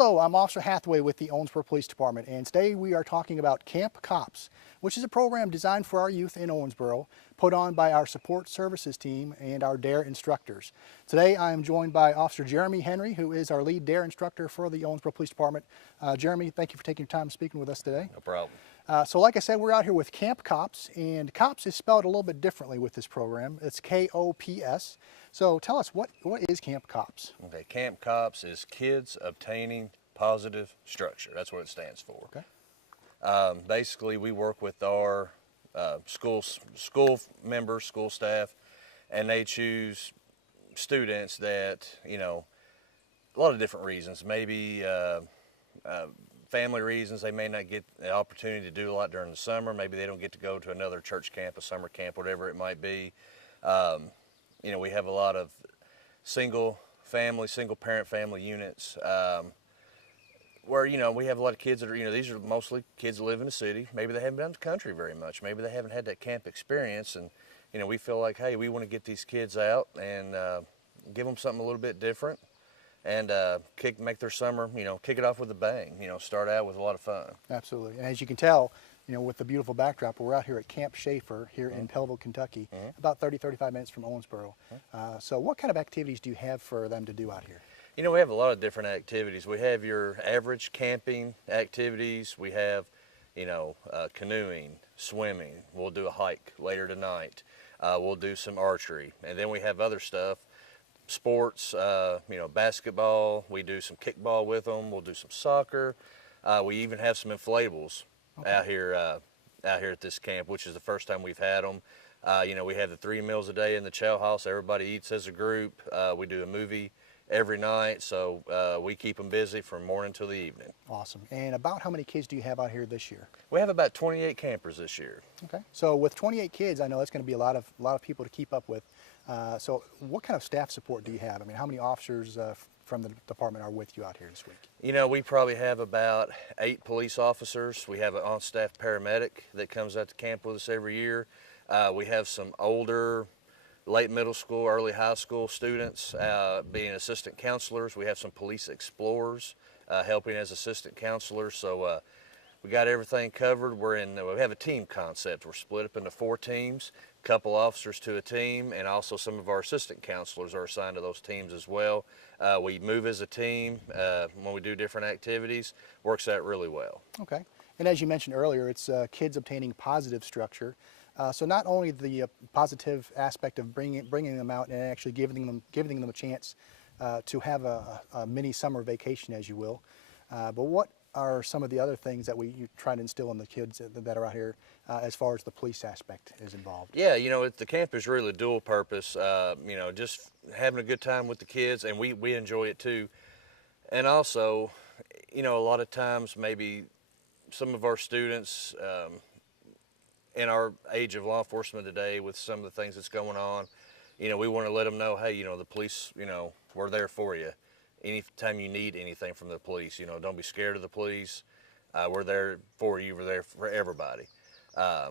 Hello, I'm Officer Hathaway with the Owensboro Police Department, and today we are talking about Camp K.O.P.S, which is a program designed for our youth in Owensboro, put on by our support services team and our DARE instructors. Today I am joined by Officer Jeremy Henry, who is our lead DARE instructor for the Owensboro Police Department. Jeremy, thank you for taking your time speaking with us today. No problem. So like I said, we're out here with Camp K.O.P.S, and K.O.P.S is spelled a little bit differently with this program. It's K.O.P.S. So tell us, what is Camp K.O.P.S? Okay, Camp K.O.P.S is Kids Obtaining Positive Structure. That's what it stands for. Okay. Basically, we work with our school members, school staff, and they choose students that, a lot of different reasons. Maybe family reasons. They may not get the opportunity to do a lot during the summer. Maybe they don't get to go to another church camp, a summer camp, whatever it might be. We have a lot of single parent family units where, we have a lot of kids that are, these are mostly kids that live in the city. Maybe they haven't been to the country very much. Maybe they haven't had that camp experience. And, we feel like, hey, we want to get these kids out and give them something a little bit different and make their summer, kick it off with a bang, start out with a lot of fun. Absolutely. And as you can tell, with the beautiful backdrop, we're out here at Camp Schaefer here in Pellville, Kentucky, about 30-35 minutes from Owensboro. So what kind of activities do you have for them to do out here? We have a lot of different activities. We have your average camping activities. We have, canoeing, swimming. We'll do a hike later tonight. We'll do some archery. And then we have other stuff, sports, basketball. We do some kickball with them. We'll do some soccer. We even have some inflatables out here at this camp, which is the first time we've had them. We have the 3 meals a day in the chow house. Everybody eats as a group. We do a movie every night, so we keep them busy from morning till the evening. Awesome. And about how many kids do you have out here this year? We have about 28 campers this year. Okay. So with 28 kids, I know that's going to be a lot of people to keep up with. So what kind of staff support do you have? I mean, how many officers from the department are with you out here this week? We probably have about 8 police officers. We have an on-staff paramedic that comes out to camp with us every year. We have some older, late middle school, early high school students being assistant counselors. We have some police explorers helping as assistant counselors. So we got everything covered. We have a team concept. We're split up into 4 teams, a couple officers to a team, and also some of our assistant counselors are assigned to those teams as well. We move as a team when we do different activities. Works out really well. Okay. And as you mentioned earlier, it's kids obtaining positive structure. So not only the positive aspect of bringing them out and actually giving them a chance to have a mini summer vacation, as you will, but what are some of the other things that you try to instill in the kids that are out here as far as the police aspect is involved? Yeah, the camp is really dual purpose, just having a good time with the kids, and we enjoy it too. And also, a lot of times maybe some of our students in our age of law enforcement today, with some of the things that's going on, we want to let them know, hey, the police, we're there for you. Anytime you need anything from the police, don't be scared of the police. We're there for you. We're there for everybody. Right.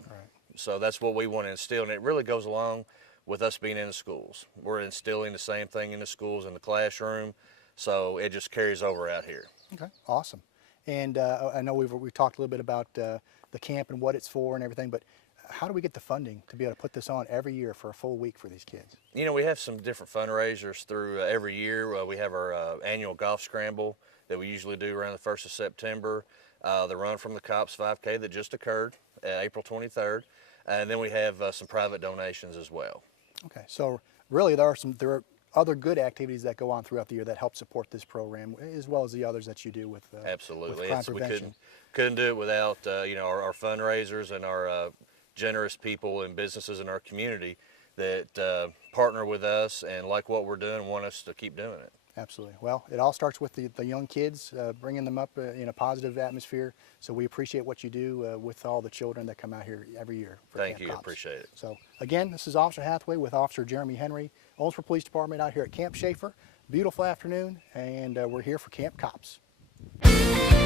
So that's what we want to instill, and it really goes along with us being in the schools. We're instilling the same thing in the schools, in the classroom, so it just carries over out here. Okay, awesome. And I know we've talked a little bit about the camp and what it's for and everything, but how do we get the funding to be able to put this on every year for a full week for these kids? We have some different fundraisers through every year. We have our annual golf scramble that we usually do around the 1st of September. The run from the K.O.P.S 5K that just occurred April 23rd. And then we have some private donations as well. Okay, so really there are other good activities that go on throughout the year that help support this program, as well as the others that you do with absolutely. With crime prevention. We couldn't do it without our fundraisers and our generous people and businesses in our community that partner with us and like what we're doing, want us to keep doing it. Absolutely. Well, it all starts with the young kids, bringing them up in a positive atmosphere. So we appreciate what you do with all the children that come out here every year. Thank you. Appreciate it. So again, this is Officer Hathaway with Officer Jeremy Henry, Owensboro Police Department out here at Camp Schaefer. Beautiful afternoon, and we're here for Camp K.O.P.S.